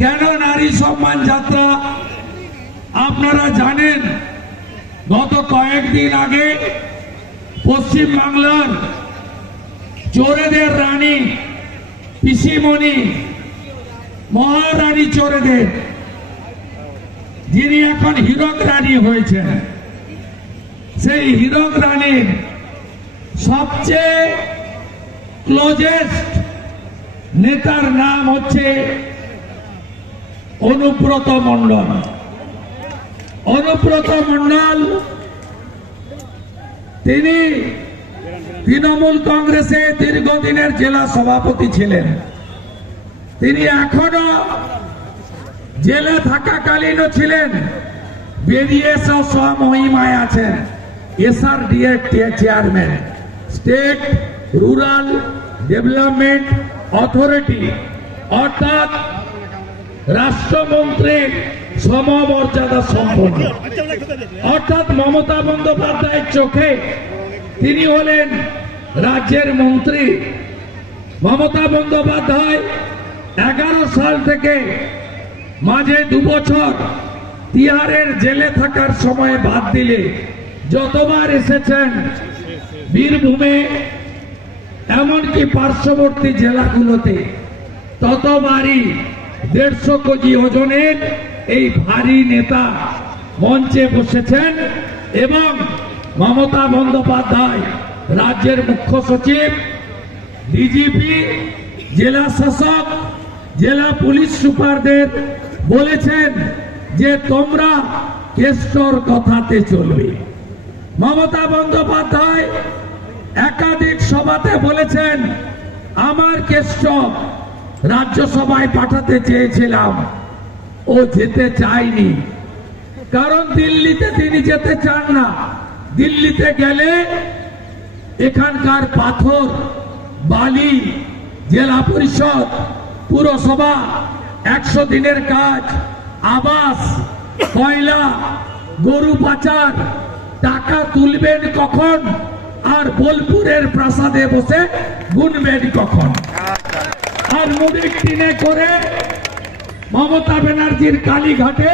কেন নারী সম্মান যাত্রা? আপনারা জানেন গত কয়েকদিন আগে পশ্চিম বাংলার চোরেদের রানী পিসিমণি মহারানী চোরেদের, যিনি এখন হীরক রানী হয়েছেন, সেই হীরক রানীর সবচেয়ে ক্লোজেস্ট নেতার নাম হচ্ছে অনুব্রত মণ্ডল। অনুব্রত মণ্ডল তিনি তৃণমূল কংগ্রেসে দীর্ঘদিনের জেলা সভাপতি ছিলেন। তিনি এখনো জেলে থাকাকালীনও ছিলেন, বেরিয়ে এসে স্বমহিমায় আছেন SRDA chairman, state rural development authority, অর্থাৎ রাষ্ট্রমন্ত্রীর সমমর্যাদা সম্পন্ন। অর্থাৎ মমতা বন্দ্যোপাধ্যায়ের চোখে তিনি হলেন রাজ্যের মন্ত্রী। মমতা বন্দ্যোপাধ্যায় 11 সাল থেকে মাঝে 2 বছর তিহারের জেলে থাকার সময় বাদ দিলে যতবার এসেছেন বীরভূমে, এমনকি পার্শ্ববর্তী জেলাগুলোতে, ততবারই 150 কেজি ওজনের এই ভারী নেতা মঞ্চে বসেছেন এবং মমতা বন্দ্যোপাধ্যায় রাজ্যের মুখ্য সচিব, ডিজিপি, জেলা শাসক, জেলা পুলিশ সুপারদের বলেছেন যে তোমরা কেষ্টর কথাতে চলবে। মমতা বন্দ্যোপাধ্যায় একাধিক সভাতে বলেছেন আমার কেষ্ট রাজ্যসভায় পাঠাতে চেয়েছিলাম, ও যেতে চায়নি, কারণ দিল্লিতে তিনি যেতে চান না। দিল্লিতে গেলে এখানকার পাথর, বালি, জেলা পরিষদ, পুরসভা, 100 দিনের কাজ, আবাস, কয়লা, গরু পাচার, টাকা তুলবেন কখন আর বোলপুরের প্রাসাদে বসে গুনবেন কখন, আর মুড়ির টিনে করে মমতা ব্যানার্জির কালীঘাটে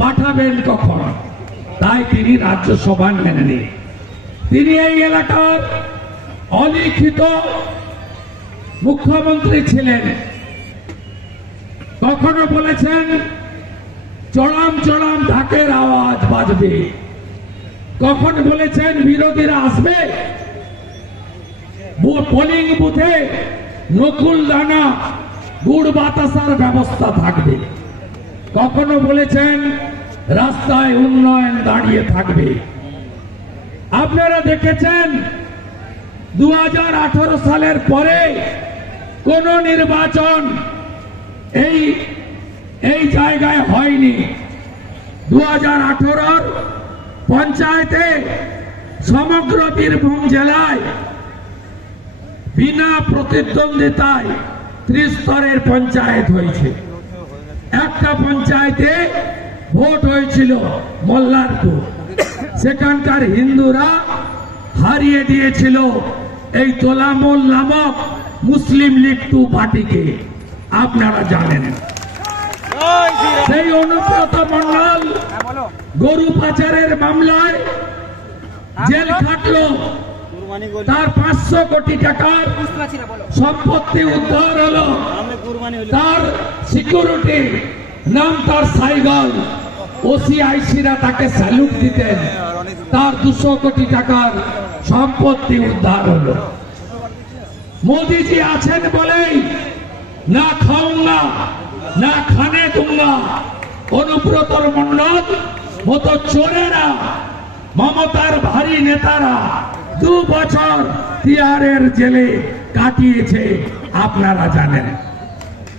পাঠাবেন কখন। তাই তিনি রাজ্যসভা নেননি। তিনি এই এলাকার অলিখিত মুখ্যমন্ত্রী ছিলেন। কখনো বলেছেন চড়াম চড়াম ঢাকের আওয়াজ বাজবে, কখন বলেছেন বিরোধীরা আসবে, পোলিং বুথে নকুল দানা গুড় বাতাসার ব্যবস্থা থাকবে, কখনো বলেছেন রাস্তায় উন্নয়ন দাঁড়িয়ে থাকবে। আপনারা দেখেছেন 2018 সালের পরে কোন নির্বাচন এই জায়গায় হয়নি। 2018 পঞ্চায়েতে সমগ্র বীরভূম জেলায় বিনা প্রতিদ্বন্দ্বিতায় 30 স্তরের পঞ্চায়েত হয়েছে। একটা পঞ্চায়েতে ভোট হয়েছিল মল্লারপুর, সেখানকার হিন্দুরা হারিয়ে দিয়েছিল এই তোলামুল নামক মুসলিম লীগ 2 পার্টিকে, আপনারা জানেন। সেই অনুব্রত মণ্ডল গরু পাচারের মামলায় জেল খাটলো, তার 500 কোটি টাকার সম্পত্তি উদ্ধার হলো, তার সিকিউরিটি নাম তার সাইগল, ওসিআইসিরা তাকে স্যালুট দিতেন, তার 200 কোটি টাকার সম্পত্তি উদ্ধার হলো। মোদীজি আছেন বলেই না খাউঙ্গা না খানে দুঙ্গা অনুব্রত মণ্ডল মতো চোরেরা, মমতার ভারী নেতারা 2 বছর তিহারের জেলে কাটিয়েছে, আপনারা জানেন।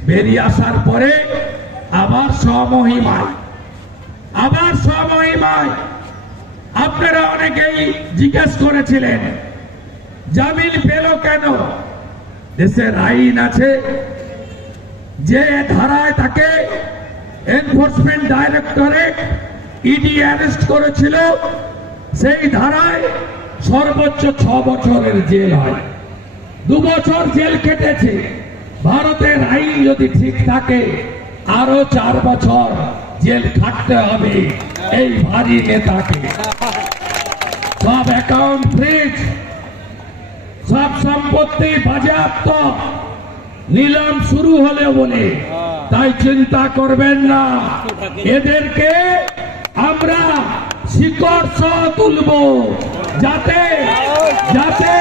বেরিয়ে আসার পরে আবার স্বমহিমায় আপনারা অনেকেই জিজ্ঞেস করেছিলেন জামিন পেল কেন। দেশের আইন আছে, যে ধারায় তাকে এনফোর্সমেন্ট ডাইরেক্টরেট ইডি অ্যারেস্ট করেছিল, সেই ধারায় সর্বোচ্চ 6 বছরের জেল হয়। 2 বছর জেল কেটেছে। ভারতের আইন যদি ঠিক থাকে আরো 4 বছর জেল খাটতে হবে এই ভারী নেতাকে। সব অ্যাকাউন্ট ফ্রিজ, সব সম্পত্তি বাজেয়াপ্ত, নিলাম শুরু হলে বলে তাই চিন্তা করবেন না, এদেরকে আমরা শিকড় সহ তুলব যাতে যাতে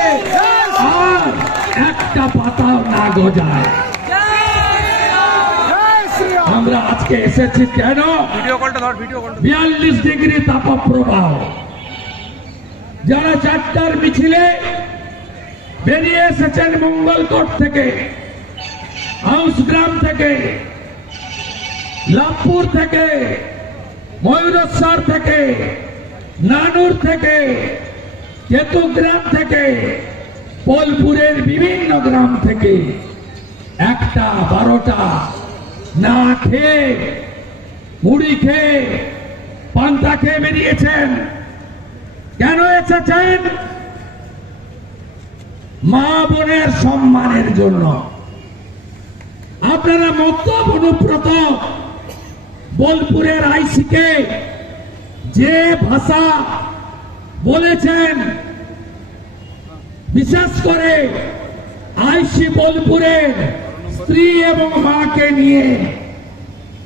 আর একটা পাতাও না গজায়। আমরা আজকে এসেছি কেন? 42 ডিগ্রি তাপপ্রবাহ। যারা 4টার মিছিলে বেরিয়ে এসেছেন মঙ্গলকোট থেকে, হাউসগ্রাম থেকে, লাভপুর থেকে, ময়ূরেশ্বর থেকে, নানুর থেকে, কেতুগ্রাম থেকে, বোলপুরের বিভিন্ন গ্রাম থেকে 1টা 12টা না খেয়ে, মুড়ি খেয়ে, পান্তা খেয়ে বেরিয়েছেন। কেন এসেছেন? মা বোনের সম্মানের জন্য। আপনারা মতলব অনুব্রত বোলপুরের আইসিকে যে ভাষা বলেছেন, বিশেষ করে আইসি বোলপুরের স্ত্রী এবং মাকে নিয়ে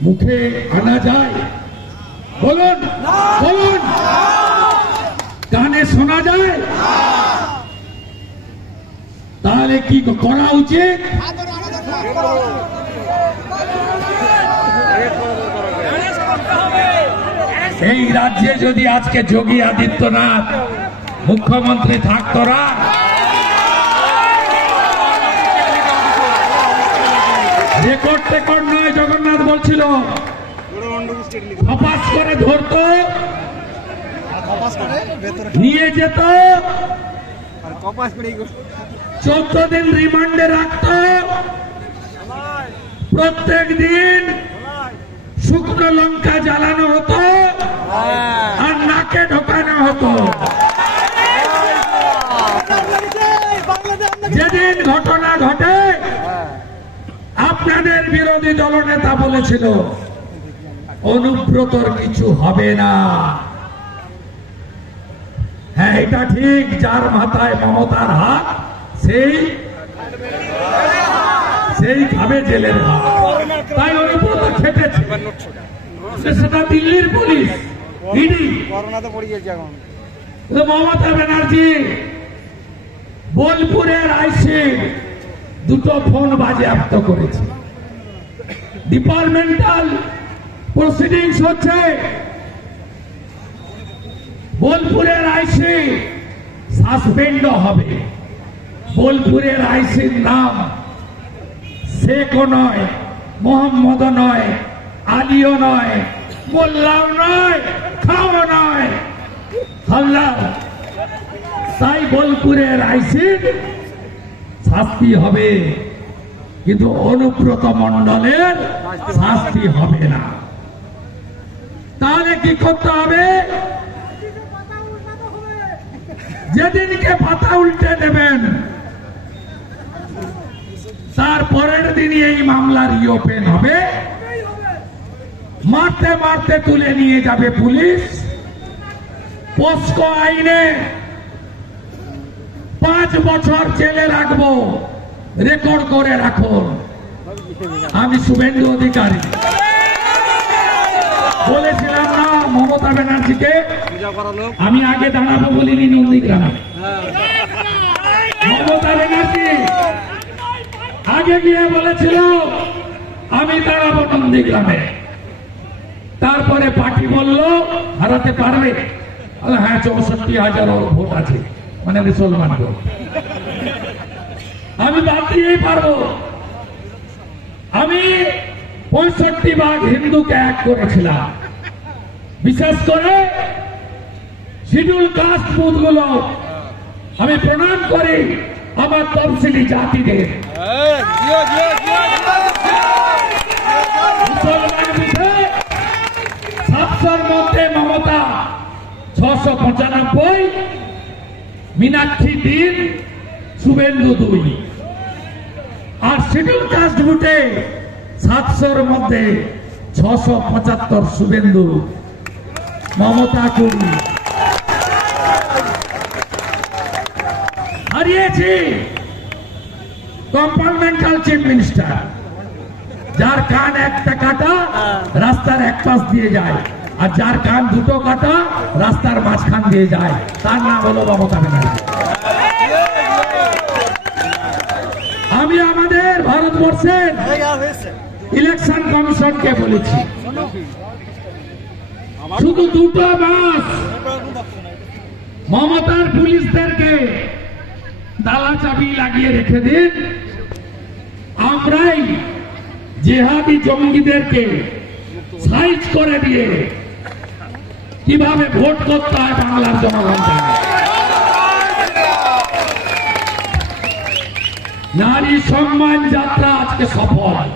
মুখে আনা যায়? বলুন বলুন, কানে শোনা যায়? তাহলে কি করা উচিত? এই রাজ্যে যদি আজকে যোগী আদিত্যনাথ মুখ্যমন্ত্রী থাকতো না, রেকর্ড টেকর্ড নয়, জগন্নাথ বলছিল খপাস করে ধরতো, নিয়ে যেত, 14 দিন রিমান্ডে রাখত, প্রত্যেক দিন শুকনো লঙ্কা জ্বালানো হতো আর নাকে ঢোকানো হতো। যেদিন ঘটনা ঘটে আপনাদের বিরোধী দলনেতা বলেছিল অনুব্রতর কিছু হবে না। হ্যাঁ, এটা ঠিক, যার মাথায় মমতার হাত সেই খাবে জেলের ভাত। তাই অনুব্রত খেটেছে। সেটা দিল্লির পুলিশ, ইডি, মমতা ব্যানার্জি বোলপুরের আইসি 2টো ফোন বাজেয়াপ্ত করেছে। ডিপার্টমেন্টাল প্রসিডিংস হচ্ছে। বোলপুরের আইসি সাসপেন্ডও হবে। বোলপুরের আইসির নাম শেখও নয়, মোহাম্মদও নয়, আলীও নয়, মোল্লাও নয়, খাও নয়, হালদার। তাই বোলপুরের আইসির শাস্তি হবে, কিন্তু অনুব্রত মণ্ডলের শাস্তি হবে না। তাহলে কি করতে হবে? যেদিনকে পাতা উল্টে দেবেন তার পরের দিনই এই মামলা রিওপেন হবে। মারতে মারতে তুলে নিয়ে যাবে পুলিশ। পোস্কো আইনে 5 বছর জেলে রাখবো, রেকর্ড করে রাখুন। আমি শুভেন্দু অধিকারী বলেছিলাম না মমতা ব্যানার্জিকে, আমি আগে দাঁড়াবো বলিনি নন্দীগ্রামে। মমতা ব্যানার্জি আগে গিয়ে বলেছিল আমি দাঁড়াবো নন্দীগ্রামে। তারপরে পার্টি বলল হারাতে পারবে। হ্যাঁ, 64,000 ভোট আছে, মানে মুসলমান ভোট, আমি বাদ দিয়েই পারবো। আমি 65 ভাগ হিন্দুকে এক করেছিলাম। বিশেষ করে শিডিউল কাস্ট বুথগুলো আমি প্রণাম করি আমার তফসিলি জাতিদের। মুসলমান বুথে 500-র মধ্যে মমতা 695, মীনাক্ষী 3, শুভেন্দু 2। আর শিডিউল কাস্ট ভোটে 700-র মধ্যে 675 শুভেন্দু, মমতা 20। হারিয়েছি কম্পার্টমেন্টাল চিফ মিনিস্টার, যার কান একটা কাটা রাস্তার এক পাশ দিয়ে যায়, আর যার কান দুটো কাটা রাস্তার মাঝখান দিয়ে যায়, তার নাম হলো মমতা ব্যানার্জি। আমি আমাদের ভারতবর্ষের ইলেকশন কমিশনকে বলেছি, শুধু 2 মাস মমতার পুলিশদেরকে তালা চাবি লাগিয়ে রেখে দিন, আমরাই জেহাদি জঙ্গিদেরকে সাইজ করে দিয়ে কিভাবে ভোট করতে হয় বাংলার জনগণ জানে। নারী সম্মান যাত্রা আজকে সফল।